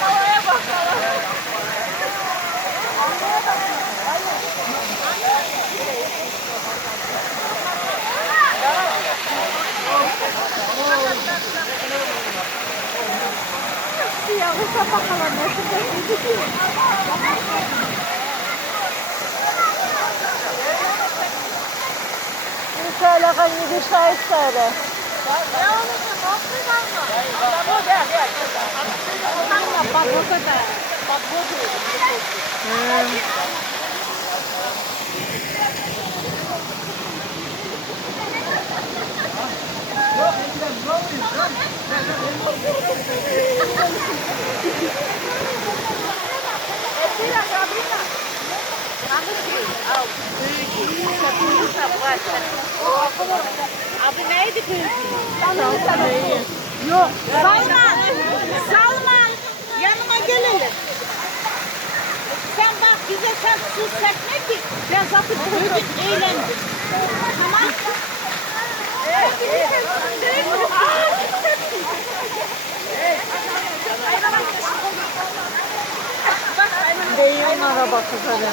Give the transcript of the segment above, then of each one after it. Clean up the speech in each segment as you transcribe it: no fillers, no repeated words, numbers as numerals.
Havaya bak. Yavrusa bakalım nasıl bekledi. Şöyle kan yedi şahit söyle. Ya oğlum nasıl kalma? Bak gel gel. Bak o kadar. Bak bu. Abi neydi Salman. Yok. Salman. Yanıma gelelim. Sen bak bize sen su çekme ki. Ben zaten bugün eğlendim. Tamam. Beyin arabası böyle.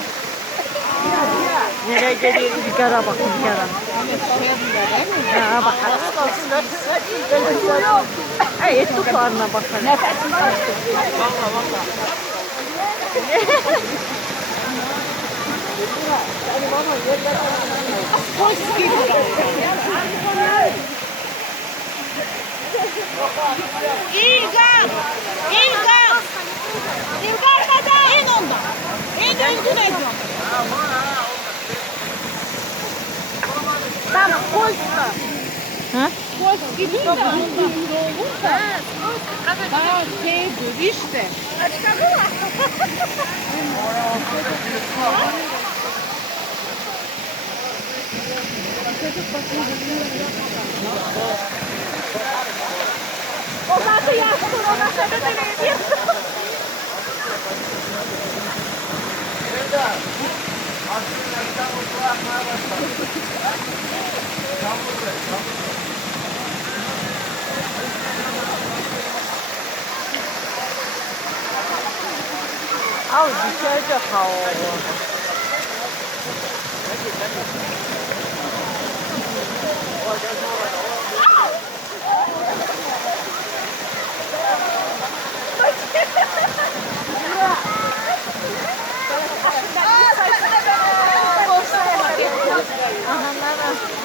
Nereye geliyor? Rüzgara bakın rüzgara. Ya bakalım. Evet tutarına bakalım. Nefesim açtı. Polis gibi. İlgaz! İlgaz! İlgaz hadi! İn ondan! İn öldüreceğim! Tamam, koysa. Ha? Koysa gibi de ondan olursa. Daha şeydir işte. Açıkalım mı? O zaten yaşlı, ona sebep edeyim. Al düşecek ha oğlum.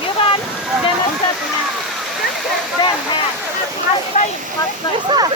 Yuval, ben hastayım. Ben hastayım. Hastayım.